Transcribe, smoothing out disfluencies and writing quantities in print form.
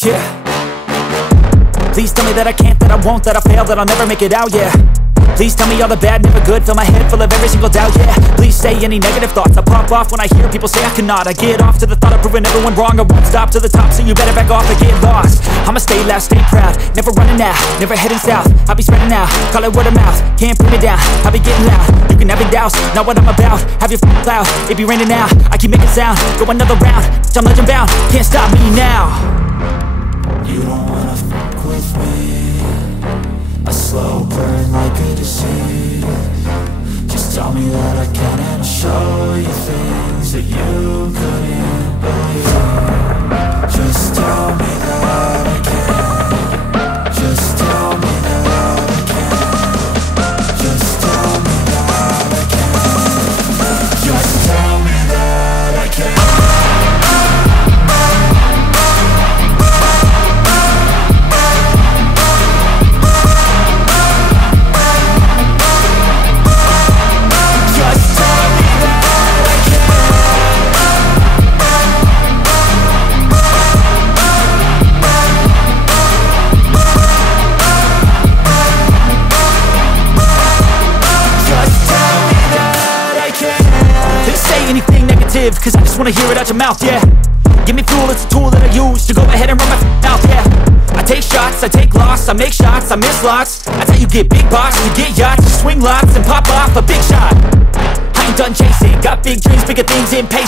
Yeah. Please tell me that I can't, that I won't, that I fail, that I'll never make it out, yeah. Please tell me all the bad, never good, fill my head full of every single doubt, yeah. Please say any negative thoughts, I pop off when I hear people say I cannot. I get off to the thought of proving everyone wrong, I won't stop to the top, so you better back off and get lost. I'ma stay loud, stay proud, never running out, never heading south. I'll be spreading out, call it word of mouth, can't put me down, I'll be getting loud. You can have it douse, not what I'm about, have your cloud, it be raining now. I keep making sound, go another round, I'm legend bound, can't stop me now. You don't wanna fuck with me, a slow burn like a disease. Just tell me that I can and I'll show you things that you couldn't believe. Just tell me that I can. Just tell me that I can. Just tell me that I can. Just tell me that I can. Anything negative, cause I just wanna hear it out your mouth, yeah. Give me fuel, it's a tool that I use to go ahead and run my mouth, yeah. I take shots, I take loss, I make shots, I miss lots. That's how you get big box, you get yachts, you swing lots and pop off a big shot. I ain't done chasing, got big dreams, bigger things, impatient.